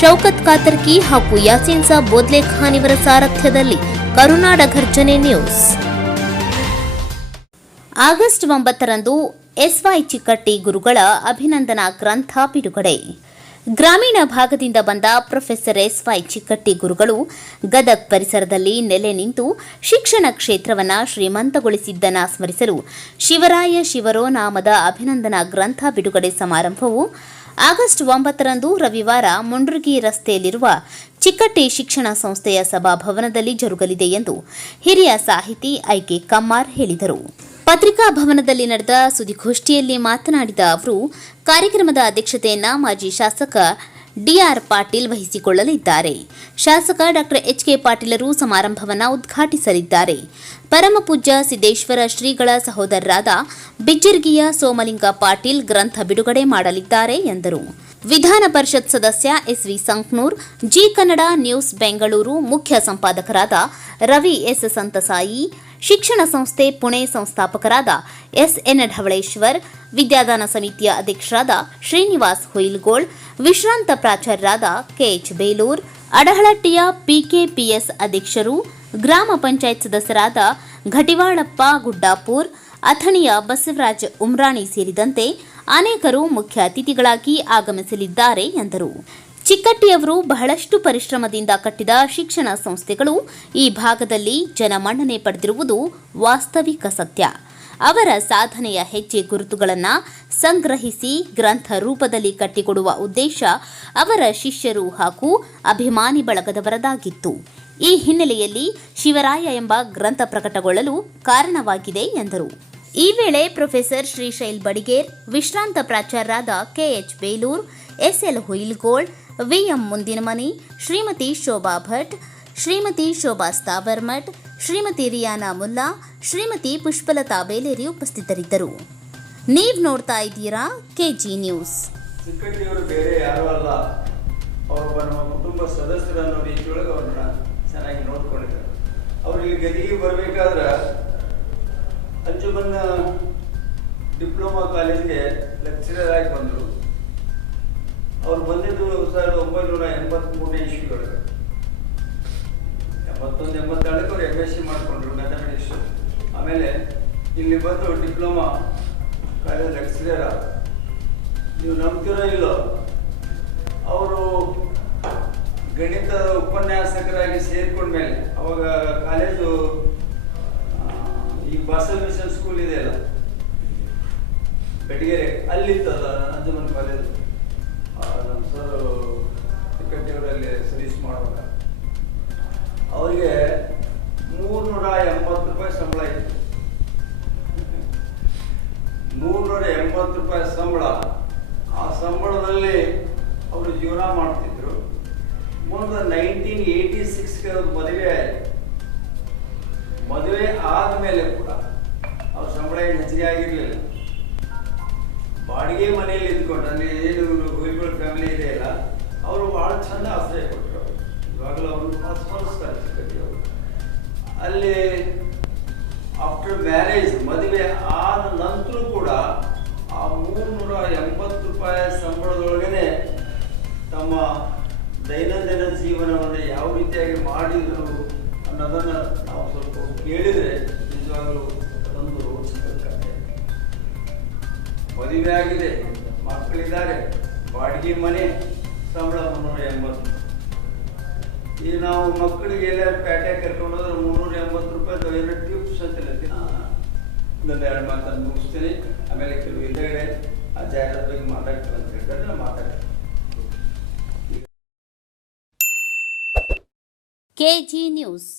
ಶೌಕತ್ ಕಾತರ್ಕಿ ಹಾಗೂ ಯಾಸೀನ್ ಸಾಬ್ ಬೋದ್ಲೆ ಖಾನ್ ಇವರ ಸಾರಥ್ಯದಲ್ಲಿ ಕರುನಾಡ ಘರ್ಜನೆ news. August 9ರಂದು ಎಸ್ವೈ Chikkatti ಗುರುಗಳ ಅಭಿನಂದನಾ ಗ್ರಂಥ ಬಿಡುಗಡೆ. ಗ್ರಾಮೀಣ ಭಾಗದಿಂದ ಬಂದ ಪ್ರೊಫೆಸರ್ ಎಸ್ವೈ ಚಿಕ್ಕಟ್ಟಿ ಗುರುಗಳು ಗದಗ್ ಪರಿಸರದಲ್ಲಿ ನೆಲೆ ನಿಂತು ಶಿಕ್ಷಣ ಕ್ಷೇತ್ರವನ್ನು ಶ್ರೀಮಂತಗೊಳಿಸಿದ್ದನ್ನು ಸ್ಮರಿಸಲು ಶಿವರಾಯ ಶಿವರೋ ನಾಮದ ಅಭಿನಂದನಾ ಗ್ರಂಥ ಬಿಡುಗಡೆ ಸಮಾರಂಭವು ಆಗಸ್ಟ್ 9ರಂದು ರವಿವಾರ ಮುಂಡ್ರಗಿ ರಸ್ತೆಯಲ್ಲಿರುವ ಚಿಕ್ಕಟ್ಟಿ ಶಿಕ್ಷಣ ಸಂಸ್ಥೆಯ ಸಭಾಭವನದಲ್ಲಿ ಜರುಗಲಿದೆ ಎಂದು ಹಿರಿಯ ಸಾಹಿತಿ ಐಕೆ ಕಮ್ಮಾರ್ ಹೇಳಿದರು. ಪತ್ರಿಕಾ ಭವನದಲ್ಲಿ ನಡೆದ ಸುದ್ದಿಗೋಷ್ಠಿಯಲ್ಲಿ ಮಾತನಾಡಿದ ಅವರು, ಕಾರ್ಯಕ್ರಮದ ಅಧ್ಯಕ್ಷತೆಯನ್ನು ಮಾಜಿ ಶಾಸಕ ಡಿಆರ್ ಪಾಟೀಲ್ ವಹಿಸಿಕೊಳ್ಳಲಿದ್ದಾರೆ. ಶಾಸಕ ಡಾ ಎಚ್ಕೆ ಪಾಟೀಲರು ಸಮಾರಂಭವನ್ನು ಉದ್ಘಾಟಿಸಲಿದ್ದಾರೆ. ಪರಮಪೂಜ್ಯ ಸಿದ್ದೇಶ್ವರ ಶ್ರೀಗಳ ಸಹೋದರರಾದ ಬಿಜ್ಜರ್ಗಿಯ ಸೋಮಲಿಂಗ ಪಾಟೀಲ್ ಗ್ರಂಥ ಬಿಡುಗಡೆ ಮಾಡಲಿದ್ದಾರೆ ಎಂದರು. ವಿಧಾನ ಪರಿಷತ್ ಸದಸ್ಯ SV Sankanur, G Kannada news Bengaluru ಮುಖ್ಯ ಸಂಪಾದಕರಾದ ರವಿ ಎಸ್ ಸಂತಸಾಯಿ, ಶಿಕ್ಷಣ ಸಂಸ್ಥೆ ಪುಣೆ ಸಂಸ್ಥಾಪಕರಾದ ಎಸ್ಎನ್ ಢವಳೇಶ್ವರ್, ವಿದ್ಯಾದಾನ ಸಮಿತಿಯ ಅಧ್ಯಕ್ಷರಾದ ಶ್ರೀನಿವಾಸ್ ಹುಯಿಲ್ಗೋಳ್, ವಿಶ್ರಾಂತ ಪ್ರಾಚಾರ್ಯರಾದ ಕೆಎಚ್ ಬೇಲೂರ್, ಅಡಹಳಟ್ಟಿಯ ಪಿಕೆಪಿಎಸ್ ಅಧ್ಯಕ್ಷರು, ಗ್ರಾಮ ಪಂಚಾಯತ್ ಸದಸ್ಯರಾದ ಘಟಿವಾಳಪ್ಪ ಗುಡ್ಡಾಪುರ್, ಅಥಣಿಯ ಬಸವರಾಜ್ ಉಮ್ರಾಣಿ ಸೇರಿದಂತೆ ಅನೇಕರು ಮುಖ್ಯ ಅತಿಥಿಗಳಾಗಿ ಆಗಮಿಸಲಿದ್ದಾರೆ ಎಂದರು. ಚಿಕ್ಕಟ್ಟಿಯವರು ಬಹಳಷ್ಟು ಪರಿಶ್ರಮದಿಂದ ಕಟ್ಟಿದ ಶಿಕ್ಷಣ ಸಂಸ್ಥೆಗಳು ಈ ಭಾಗದಲ್ಲಿ ಜನಮನ್ನಣೆ ಪಡೆದಿರುವುದು ವಾಸ್ತವಿಕ ಸತ್ಯ. ಅವರ ಸಾಧನೆಯ ಹೆಜ್ಜೆ ಗುರುತುಗಳನ್ನು ಸಂಗ್ರಹಿಸಿ ಗ್ರಂಥ ರೂಪದಲ್ಲಿ ಕಟ್ಟಿಕೊಡುವ ಉದ್ದೇಶ ಅವರ ಶಿಷ್ಯರು ಹಾಗೂ ಅಭಿಮಾನಿ ಬಳಗದವರದಾಗಿತ್ತು. ಈ ಹಿನ್ನೆಲೆಯಲ್ಲಿ ಶಿವರಾಯ ಎಂಬ ಗ್ರಂಥ ಪ್ರಕಟಗೊಳ್ಳಲು ಕಾರಣವಾಗಿದೆ ಎಂದರು. ಈ ವೇಳೆ ಪ್ರೊಫೆಸರ್ ಶ್ರೀಶೈಲ್ ಬಡಿಗೇರ್, ವಿಶ್ರಾಂತ ಪ್ರಾಚಾರ್ಯರಾದ KH Belur, SL Huilgol, VM Mundinamani, Shrimati Shobha Bhat, Shrimati Shobha Sthavarmath, Shrimati Riyana Mulla, Shrimati Pushpalata Beleri ಉಪಸ್ಥಿತರಿದ್ದರು. ನೀವು ನೋಡ್ತಾ ಇದ್ದೀರಾ ಕೆಜಿ ನ್ಯೂಸ್. ಚಿಕ್ಕಟ್ಟಿಯವರು ಬೇರೆ ಯಾರೂ ಅಲ್ಲ, ಅವರೊಬ್ಬ ನಮ್ಮ ಕುಟುಂಬ ಸದಸ್ಯರನ್ನು ರೀತಿಯೊಳಗೆ ಅವ್ರನ್ನ ಚೆನ್ನಾಗಿ ನೋಡ್ಕೊಂಡಿದ್ದಾರೆ. ಅವರು ಇಲ್ಲಿ ಗದಿಗೆ ಬರಬೇಕಾದ್ರೆ ಅಂಜುಮನ್ ಡಿಪ್ಲೊಮಾ ಕಾಲೇಜ್ಗೆ ಲೆಕ್ಚರರ್ ಆಗಿ ಬಂದರು. ಅವ್ರು ಬಂದಿದ್ದು 1983ನೇ ಇಸ್ವಿಯೊಳಗೆ. 81-82ಕ್ಕೆ ಅವ್ರು MSc ಮಾಡಿಕೊಂಡ್ರು ಮ್ಯಾಥಮೆಟಿಕ್ಸ್. ಆಮೇಲೆ ಇಲ್ಲಿ ಬಂದು ಡಿಪ್ಲೊಮಾ ಕಾಲೇಜ್ ಲೆಕ್ಚರರ್ ಆದ. ನೀವು ನಂಬ್ತಿರೋ ಇಲ್ಲೋ, ಅವರು ಗಣಿತ ಉಪನ್ಯಾಸಕರಾಗಿ ಸೇರ್ಕೊಂಡ್ಮೇಲೆ ಅವಾಗ ಕಾಲೇಜು ಈ ಬಾಸಲ್ ಮಿಷನ್ ಸ್ಕೂಲ್ ಇದೆಯಲ್ಲ ಬೆಟಗೆರೆ, ಅಲ್ಲಿತ್ತಲ್ಲ ಅಂಜುಮನ್ ಕಾಲೇಜು. ನಮ್ಮ ಸರ್ ಚಿಕ್ಕಟ್ಟಿಯವರಲ್ಲಿ ಸರ್ವಿಸ್ ಮಾಡುವಾಗ ಅವರಿಗೆ 380 ರೂಪಾಯಿ ಸಂಬಳ ಇತ್ತು. 380 ರೂಪಾಯಿ ಸಂಬಳ. ಆ ಸಂಬಳದಲ್ಲಿ ಅವರು ಜೀವನ ಮಾಡ್ತಿದ್ರು. ಮುಂದೆ 1986ಗೆ ಅವ್ರ ಮದುವೆ ಆಯಿತು. ಮದುವೆ ಆದಮೇಲೆ ಕೂಡ ಅವ್ರ ಸಂಬಳ ಏನು ಹೆಚ್ಚಿಗೆ ಆಗಿರಲಿಲ್ಲ. ಬಾಡಿಗೆ ಮನೆಯಲ್ಲಿ ಇದ್ಕೊಂಡು, ಅಲ್ಲಿ ಏನು ಹುಯಿಲ್ಗೋಳ್ ಫ್ಯಾಮಿಲಿ ಇದೆಯಲ್ಲ, ಅವರು ಭಾಳ ಚಂದ ಆಶ್ರಯ ಕೊಟ್ಟರು. ಇವಾಗಲೂ ಅವರು ಸ್ಮರಿಸ್ತಾರೆ ಚಿಕ್ಕಟ್ಟಿಯವರು. ಅಲ್ಲಿ ಆಫ್ಟರ್ ಮ್ಯಾರೇಜ್, ಮದುವೆ ಆದ ನಂತರ ಕೂಡ ಆ 380 ರೂಪಾಯಿ ಸಂಬಳದೊಳಗನೆ ತಮ್ಮ ದೈನಂದಿನ ಜೀವನವನ್ನು ಯಾವ ರೀತಿಯಾಗಿ ಮಾಡಿದರು ಅನ್ನೋದನ್ನು ನಾವು ಸ್ವಲ್ಪ ಕೇಳಿದರೆ ನಿಜವಾಗಲೂ ಅದೊಂದು ರೋಚಕ ಕಥೆ. ಮದುವೆ ಆಗಿದೆ, ಮಕ್ಕಳಿದ್ದಾರೆ, ಬಾಡಿಗೆ ಮನೆ, ಸಂಬಳ 380. ಈಗ ನಾವು ಮಕ್ಕಳಿಗೆ ಎಲ್ಲರೂ ಪೇಟೆ ಕರ್ಕೊಂಡೋದ್ರೆ 380 ರೂಪಾಯಿ ಏನೋ ಟ್ಯೂಬ್ಸ್ ಅಂತ ಹೇಳ್ತೀನಿ. ಇನ್ನೊಂದು 2 ಮಾತನ್ನು ಮುಗಿಸ್ತೀನಿ. ಆಮೇಲೆ ಕೆಲವು ಹಿಂದೆಗಡೆ ಆ ಜಾಹೀರಾತು ಬಗ್ಗೆ ಮಾತಾಡ್ತೀವಿ ಅಂತ ಹೇಳ್ತಾರೆ, ನಾನು ಮಾತಾಡ್ತೀನಿ. KG news.